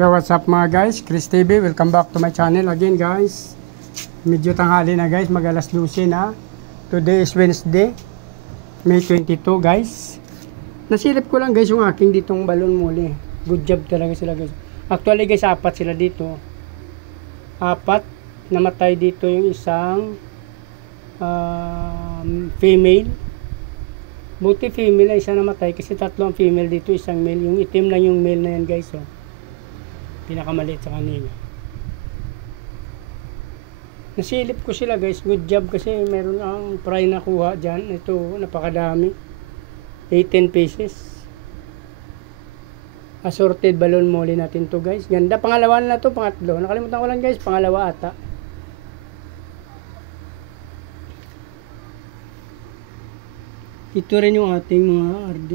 So what's up mga guys, Chris TV, welcome back to my channel again guys. Medyo tanghali na guys, mag alas 12 na. Today is Wednesday, May 22 guys. Nasilip ko lang guys yung aking ditong balon muli. Good job talaga sila guys. Actually guys, 4 sila dito. 4, namatay dito yung isang female. Buti female ay isa namatay kasi 3 ang female dito, isang male. Yung itim lang yung male na yan guys. Oh. Pinakamaliit sa kanila. Nasilip ko sila guys. Good job kasi meron ang fry na kuha dyan. Ito napakadami. 18 pieces. Assorted balon muli natin to guys. Ganda. Pangalawa na to. Pangatlo. Nakalimutan ko lang guys. Pangalawa ata. Ito rin yung ating mga RD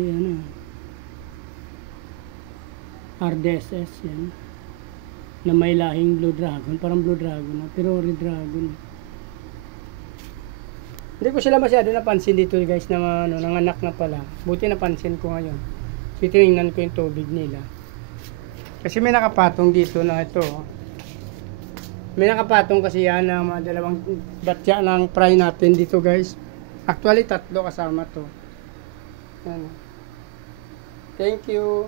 RDSS yan. Na may lahing blue dragon, parang blue dragon na, pero red dragon. Hindi ko sila masyado napansin dito guys na nanganak na pala. Buti napansin ko ngayon. So tinignan ko yung tubig nila. Kasi may nakapatong dito na ito. May nakapatong kasi yan na mga dalawang batya ng fry natin dito guys. Actually 3 kasama to. Yan. Thank you.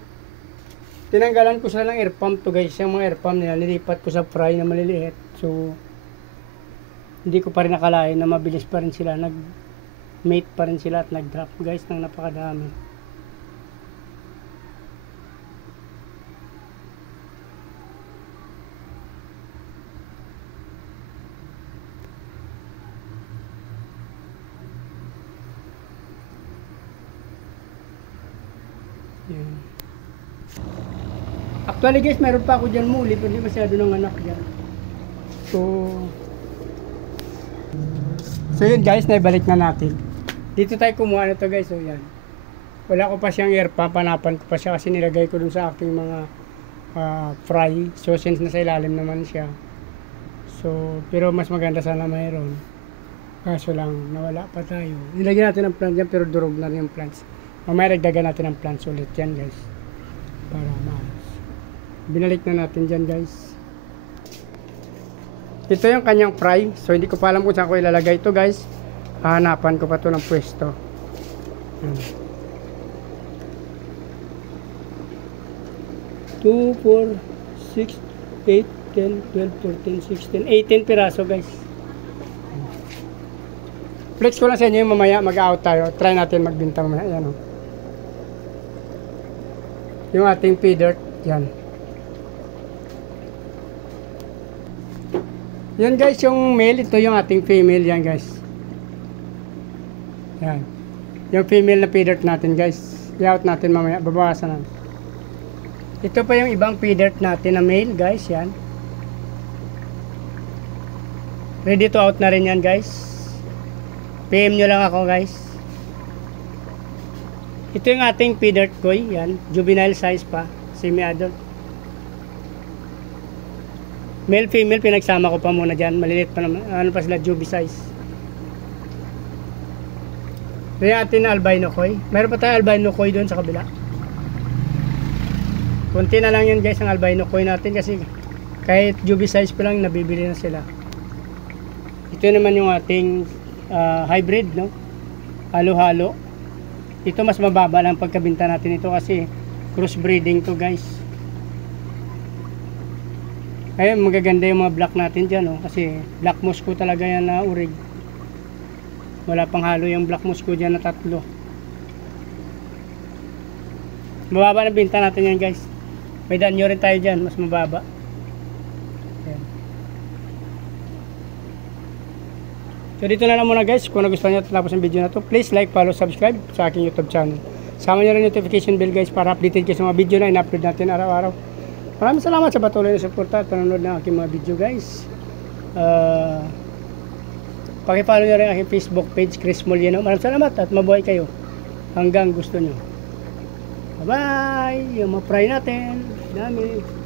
Tinanggalan ko sila ng air pump to guys. Yung mga air pump nila, nilipat ko sa fry na maliliit. So, hindi ko pa rin nakalain na mabilis pa rin sila. Nag-mate pa rin sila at nag-drop guys ng napakadami. Yan. Actually guys, meron pa ako dyan muli, pero hindi masyado ng anak dyan. So yun guys, naibalik na natin. Dito tayo kumuha na to guys, so yan. Wala ko pa siyang air pump, panapan ko pa siya kasi nilagay ko dun sa aking mga fry. So since nasa ilalim naman siya. So, pero mas maganda sana mayroon. Kaso lang, nawala pa tayo. Nilagyan natin ang plant dyan, pero durog na rin yung plants. Mamaya nagdagan natin ang plants ulit yan guys. Para maayos. Binalik na natin dyan guys. Ito yung kanyang fry. So hindi ko pa alam kung saan ko ilalagay ito guys. Hahanapan ko pa ito ng pwesto. 2, 4, 6, 8, 10, 12, 14, 16, 18 piraso guys. Flex ko lang sa inyo yung mamaya mag-out tayo. Try natin magbintang mamaya. Ayan o. Yung ating feeder. Yan. Yan guys, yung male, ito yung ating female yan guys. Yan. Yung female na feeder natin guys. I-out natin mamaya, babawasan natin. Ito pa yung ibang feeder natin na male guys, yan. Ready to out na rin yan guys. PM nyo lang ako guys. Ito yung ating feeder koi, yan. Juvenile size pa, semi-adult. Male, female, pinagsama ko pa muna dyan. Maliliit pa naman. Ano pa sila, juvie size. Ito atin na albino koi. Meron pa tayo albino koi doon sa kabila. Kunti na lang yan guys ang albino koi natin kasi kahit juvie size pa lang nabibili na sila. Ito naman yung ating hybrid, no? Halo-halo. Ito mas mababa lang pagkabinta natin ito kasi crossbreeding to guys. Ayun, magaganda yung mga black natin dyan, oh, kasi black Moscow talaga yan na urig. Wala pang halo yung black Moscow dyan na 3. Mababa na binta natin yan guys. May daan nyo rin tayo dyan, mas mababa. Ayan. So dito na lang muna guys. Kung nagustuhan nyo tapos ang video na to, please like, follow, subscribe sa aking YouTube channel. Sama nyo rin notification bell guys para updated kayo sa mga video na in-upload natin araw-araw. Maraming salamat sa patuloy na suporta at panonood ng aking mga video guys. Paki-follow nyo rin aking Facebook page, Chris Molino. Maraming salamat at mabuhay kayo hanggang gusto nyo. Bye bye! Yung mga fry natin. Dami.